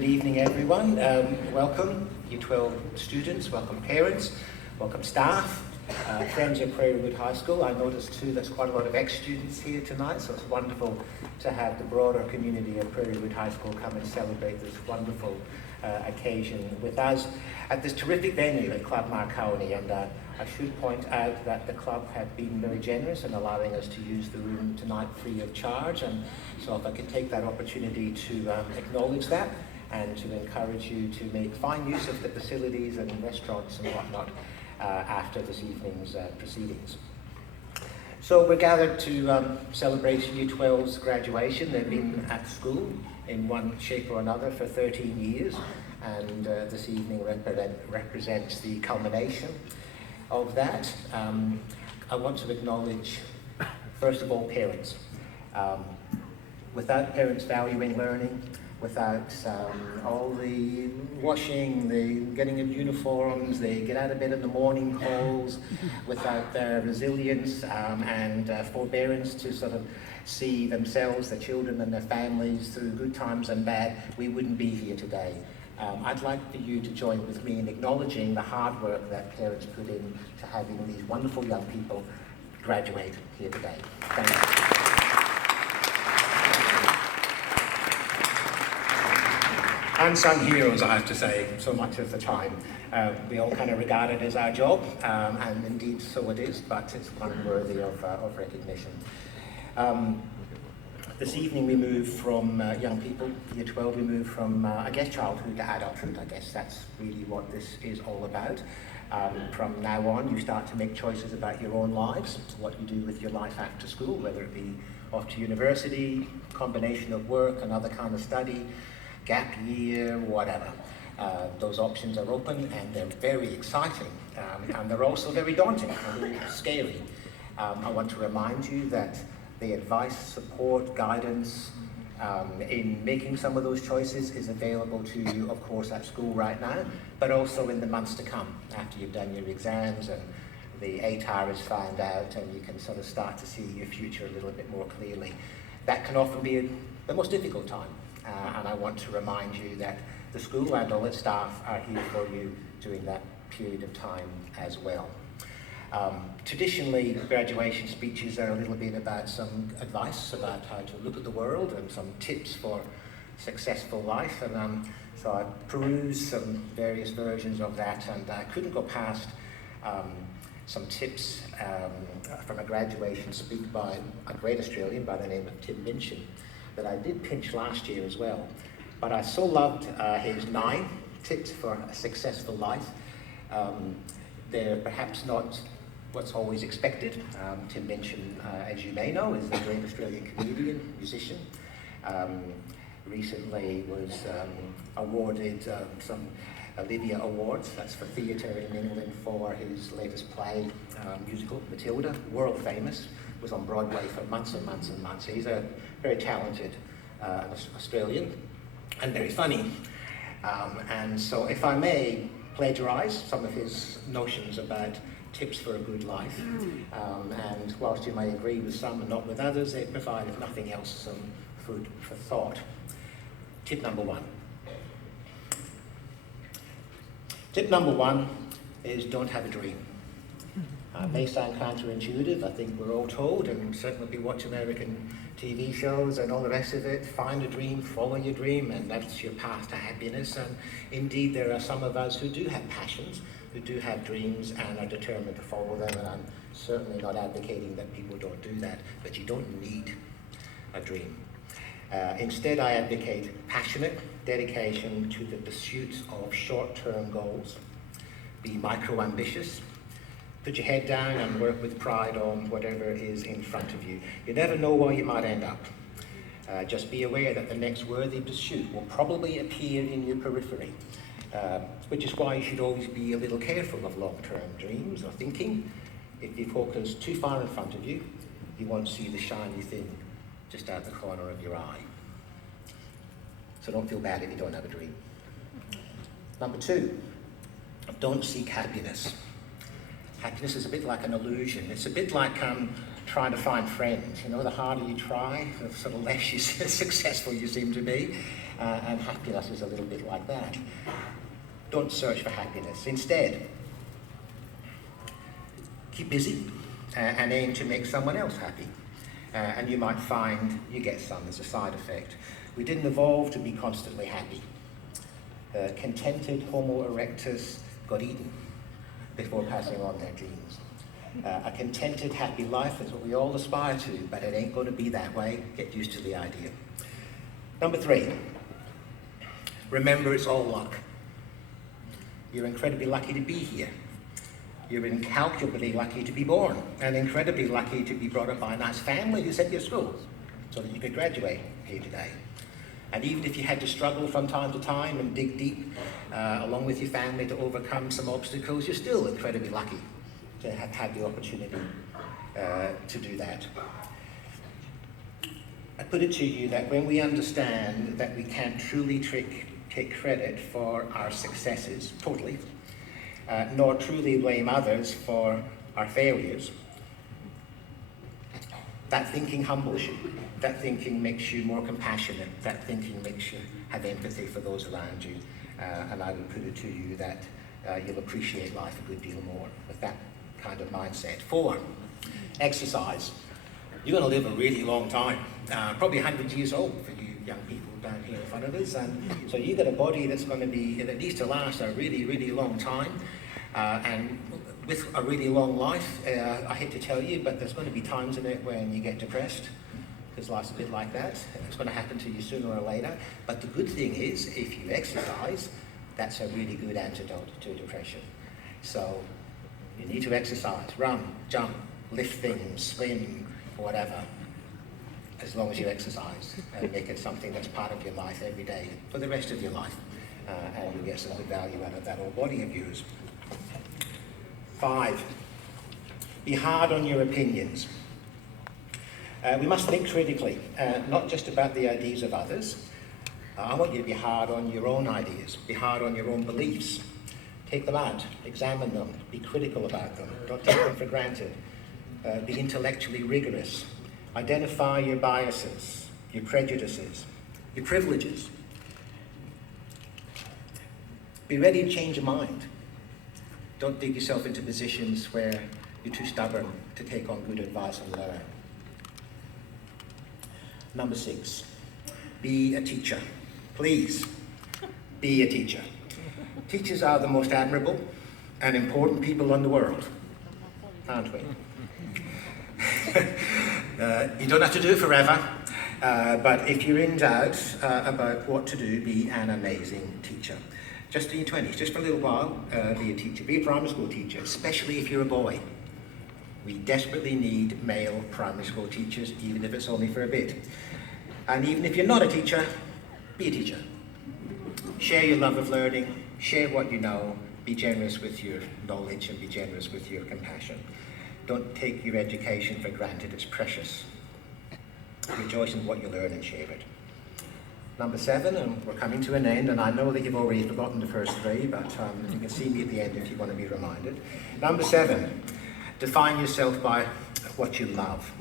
Good evening, everyone. Welcome, Year 12 students, welcome parents, welcome staff, friends of Prairie Wood High School. I noticed too there's quite a lot of ex-students here tonight, so it's wonderful to have the broader community of Prairie Wood High School come and celebrate this wonderful occasion with us at this terrific venue at Club Marconi. And I should point out that the club have been very generous in allowing us to use the room tonight free of charge. And so if I could take that opportunity to acknowledge that, and to encourage you to make fine use of the facilities and restaurants and whatnot after this evening's proceedings. So we're gathered to celebrate Year 12's graduation. They've been at school in one shape or another for 13 years, and this evening represents the culmination of that. I want to acknowledge, first of all, parents. Without parents valuing learning, without all the washing, the getting of uniforms, they get out of bed in the morning calls, without their resilience and forbearance to sort of see themselves, their children and their families through good times and bad, we wouldn't be here today. I'd like for you to join with me in acknowledging the hard work that parents put in to having these wonderful young people graduate here today. Thank you. Unsung heroes, I have to say, so much of the time. We all kind of regard it as our job, and indeed so it is, but it's one worthy of recognition. This evening we move from young people, Year 12, we move from, I guess, childhood to adulthood. I guess that's really what this is all about. From now on, you start to make choices about your own lives, what you do with your life after school, whether it be off to university, combination of work, another kind of study, gap year, whatever. Those options are open and they're very exciting, and they're also very daunting and scary. I want to remind you that the advice, support, guidance in making some of those choices is available to you, of course, at school right now, but also in the months to come after you've done your exams and the ATAR is found out and you can sort of start to see your future a little bit more clearly. That can often be the most difficult time. And I want to remind you that the school and all its staff are here for you during that period of time as well. Traditionally, graduation speeches are a little bit about some advice about how to look at the world and some tips for successful life. And so I perused some various versions of that, and I couldn't go past some tips from a graduation speech by a great Australian by the name of Tim Minchin, that I did pinch last year as well. But I so loved his 9 tips for a successful life. They're perhaps not what's always expected. Tim Minchin, as you may know, is a great Australian comedian, musician. Recently was awarded some Olivia Awards, that's for theatre in England, for his latest play, musical, Matilda, world famous, was on Broadway for months and months and months. He's a very talented Australian and very funny. And so if I may plagiarise some of his notions about tips for a good life, and whilst you may agree with some and not with others, they provide, if nothing else, some food for thought. Tip number 1. Tip number 1 is don't have a dream. It may sound counterintuitive, I think we're all told, and certainly we watch American TV shows and all the rest of it. Find a dream, follow your dream, and that's your path to happiness. And indeed, there are some of us who do have passions, who do have dreams and are determined to follow them, and I'm certainly not advocating that people don't do that, but you don't need a dream. Instead, I advocate passionate dedication to the pursuit of short-term goals. Be micro-ambitious. Put your head down and work with pride on whatever is in front of you. You never know where you might end up. Just be aware that the next worthy pursuit will probably appear in your periphery, which is why you should always be a little careful of long-term dreams or thinking. If you focus too far in front of you, you won't see the shiny thing just out the corner of your eye. So don't feel bad if you don't have a dream. Number 2, don't seek happiness. Happiness is a bit like an illusion. It's a bit like trying to find friends. You know, the harder you try, the sort of less successful you seem to be. and happiness is a little bit like that. Don't search for happiness. Instead, keep busy and aim to make someone else happy. And you might find you get some as a side effect. We didn't evolve to be constantly happy. Contented Homo erectus got eaten before passing on their genes. A contented, happy life is what we all aspire to, but it ain't going to be that way. Get used to the idea. Number 3, remember it's all luck. You're incredibly lucky to be here. You're incalculably lucky to be born, and incredibly lucky to be brought up by a nice family who sent you to school so that you could graduate here today. And even if you had to struggle from time to time and dig deep along with your family to overcome some obstacles, you're still incredibly lucky to have had the opportunity to do that. I put it to you that when we understand that we can't truly take credit for our successes, totally, nor truly blame others for our failures, that thinking humbles you. That thinking makes you more compassionate. That thinking makes you have empathy for those around you. And I would put it to you that you'll appreciate life a good deal more with that kind of mindset. 4, exercise. You're going to live a really long time, probably 100 years old for you young people down here in front of us. And so you've got a body that's going to be, at least to last a really, really long time. And with a really long life, I hate to tell you, but there's going to be times in it when you get depressed, because life's a bit like that. It's going to happen to you sooner or later. But the good thing is, if you exercise, that's a really good antidote to depression. So you need to exercise, run, jump, lift things, swim, whatever, as long as you exercise and make it something that's part of your life every day for the rest of your life. And you'll get some good value out of that old body of yours. 5, be hard on your opinions. We must think critically, not just about the ideas of others. I want you to be hard on your own ideas, be hard on your own beliefs. Take them out, examine them, be critical about them, don't take them for granted. Be intellectually rigorous. Identify your biases, your prejudices, your privileges. Be ready to change your mind. Don't dig yourself into positions where you're too stubborn to take on good advice and learn. Number 6, be a teacher. Please, be a teacher. Teachers are the most admirable and important people in the world, aren't we? You don't have to do it forever, but if you're in doubt about what to do, be an amazing teacher. Just in your 20s, just for a little while, be a teacher. Be a primary school teacher, especially if you're a boy. We desperately need male primary school teachers, even if it's only for a bit. And even if you're not a teacher, be a teacher. Share your love of learning, share what you know, be generous with your knowledge and be generous with your compassion. Don't take your education for granted, it's precious. Rejoice in what you learn and share it. Number 7, and we're coming to an end, and I know that you've already forgotten the first 3, but you can see me at the end if you want to be reminded. Number 7, define yourself by what you love.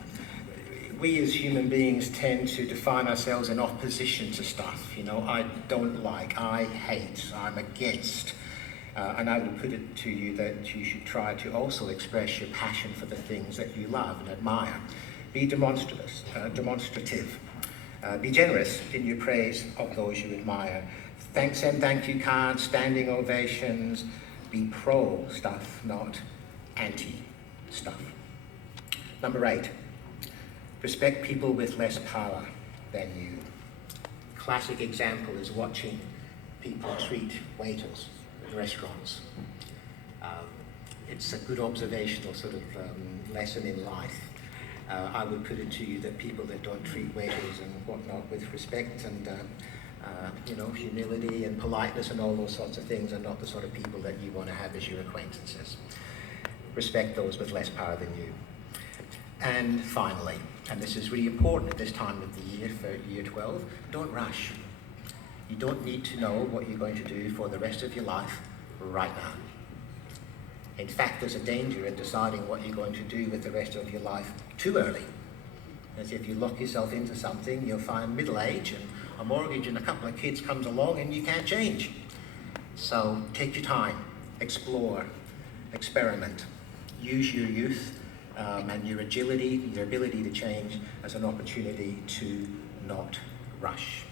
We as human beings tend to define ourselves in opposition to stuff. You know, I don't like, I hate, I'm against. And I would put it to you that you should try to also express your passion for the things that you love and admire. Be demonstrative. Be generous in your praise of those you admire. Thanks and thank you cards, standing ovations. Be pro stuff, not anti stuff. Number 8, respect people with less power than you. Classic example is watching people treat waiters in restaurants. It's a good observational sort of lesson in life. I would put it to you that people that don't treat waiters and whatnot with respect and humility and politeness and all those sorts of things are not the sort of people that you want to have as your acquaintances. Respect those with less power than you. And finally, and this is really important at this time of the year for year 12, don't rush. You don't need to know what you're going to do for the rest of your life right now. In fact, there's a danger in deciding what you're going to do with the rest of your life too early. As if you lock yourself into something, you'll find middle age and a mortgage and a couple of kids comes along and you can't change. So take your time, explore, experiment, use your youth and your agility, your ability to change as an opportunity to not rush.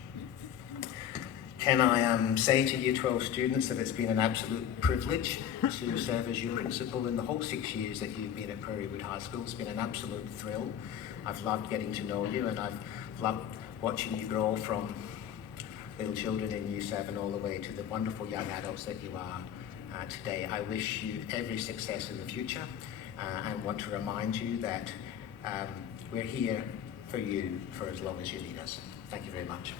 Can I say to Year 12 students that it's been an absolute privilege to serve as your principal in the whole 6 years that you've been at Prairie Wood High School. It's been an absolute thrill. I've loved getting to know you, and I've loved watching you grow from little children in Year 7 all the way to the wonderful young adults that you are today. I wish you every success in the future and want to remind you that we're here for you for as long as you need us. Thank you very much.